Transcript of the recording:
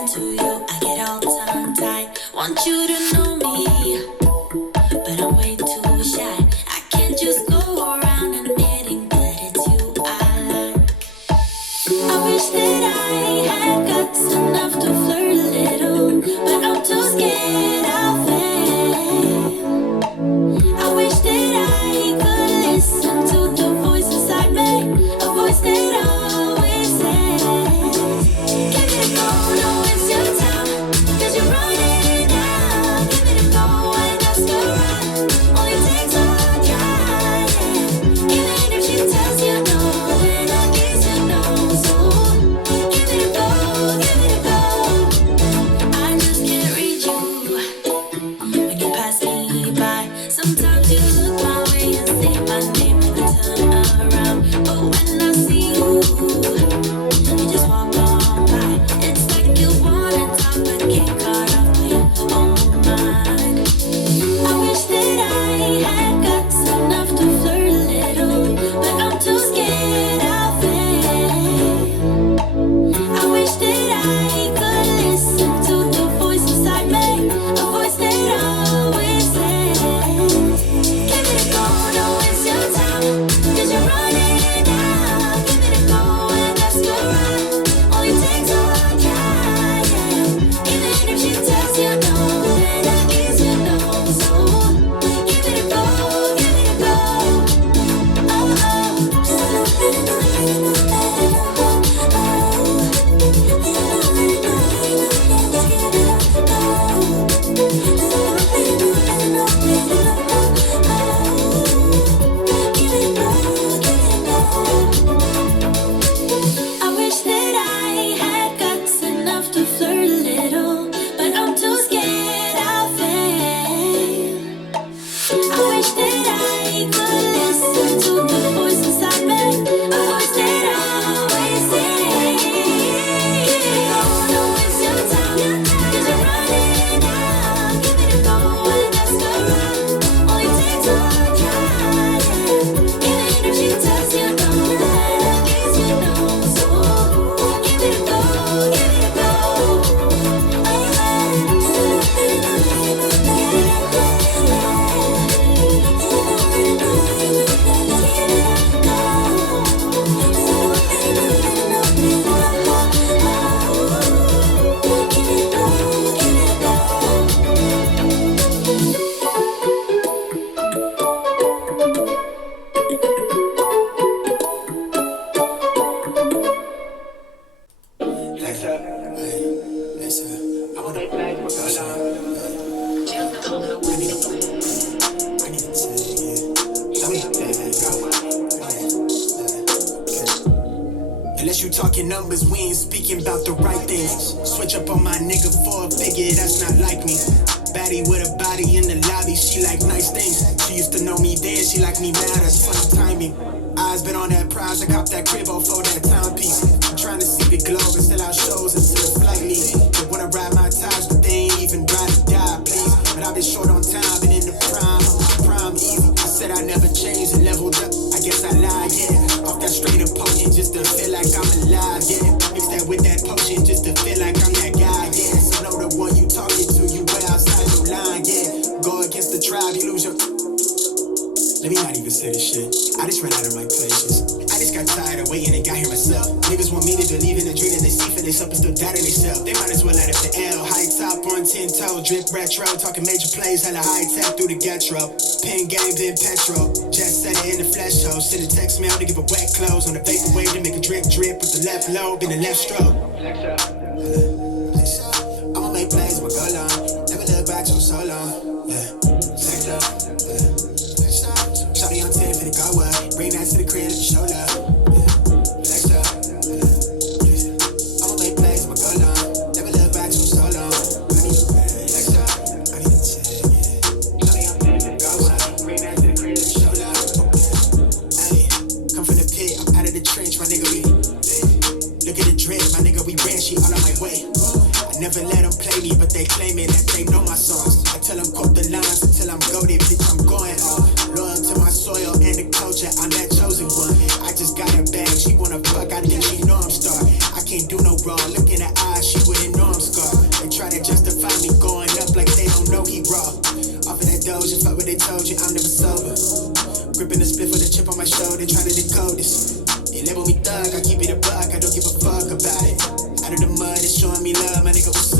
into you, I get all tongue-tied. Want you to know me, but I'm way too shy. I can't just go around admitting that it's you I like. I wish that I had guts enough to flirt a little, but I'm too scared I'll fail. I wish that I could listen to the voice inside me, a voice that always says, give it a go, no it's your time, 'cause you're running now. Give it a go and ask her out, only takes one try, yeah. Even if she tells you no, then at least you know. So give it a go, give it a go. I just can't read you when you pass me by. Sometimes you look my way and say my name and I turn around, but when I see you, you just walk on by. It's like you wanna talk but get caught up in your own mind. I wish that I had guts enough to flirt a little, but I'm too scared I'll fail. I wish that I could listen to the voice inside me, a voice that always says, give it a go, no it's your time, 'cause you're running now. Give it a go and ask her out, only takes one try, yeah. Even if she tells you no, then at least you know. So give it a go, give it a go. Oh, I wish that I had guts enough to flirt a little, but I'm too scared I'll fail. I wish that I could listen to the voice inside me, a voice that always says, give it a go, no it's your time, 'cause you're running now. Give it a go and ask her out, only takes one try, yeah. Even if she tells you no, then at least you know. So give it a go, give it a go. Unless you talking numbers, we ain't speaking about the right things. Switch up on my nigga for a figure, that's not like me. Baddie with a body in the lobby, she like nice things. She used to know me then, she like me now, that's funny timing. Eyes been on that prize, I copped that crib off for that timepiece. I'm trying to see the globe and sell out shows until the flight leave. They wanna ride my ties, but they ain't even drive to die, please. But I've been short on time, been in the prime, on my prime easy. I said I never changed and leveled up, I guess I lied, yeah. Off that straight and potent just to feel like I'm alive, yeah. Mix that with that potion just to feel like I'm that guy, yeah. So know the one you talking to, you way outside your line, yeah. Go against the tribe, you lose your... Let me not even say this shit. I just ran out of my places. I just got tired of waiting and got here myself. Niggas want me to believe in the dream that they see for themselves and still doubt in themselves. They might as well let it the L. High top on 10 toes, drip retro. Talking major plays, hella high tech through the getro. Pen game, then petrol. Just set it in the flesh show. Send a text mail to give a wet clothes. On the vapor wave to make a drip drip with the left lobe in the left stroke. I'ma make plays with go long. Never look back so long. Yeah. Sex up. Shawty on 10 for the go up. Bring that to the crib to show love. Flex up. I'ma make plays with go long. Never look back so long. I need to flex up. I need to check, yeah. Shawty on 10 for the go up. Bring that to the crib to show love. Hey, come from the pit, I'm out of the trench, my nigga. Look at the drip, my nigga. We ran shit all on my way. I never let them play me, but they claim it that they know my songs. I tell them quote the lines until I'm goated, bitch. I'm going off. Loyal to my soil and the culture, I'm that chosen one. I just got her back, she wanna fuck, I think she know I'm star. I can't do no wrong, look in her eyes, she wouldn't know I'm star. my shoulder, try to decode this. They label me thug, I keep it a buck, I don't give a fuck about it. Out of the mud, it's showing me love, my nigga was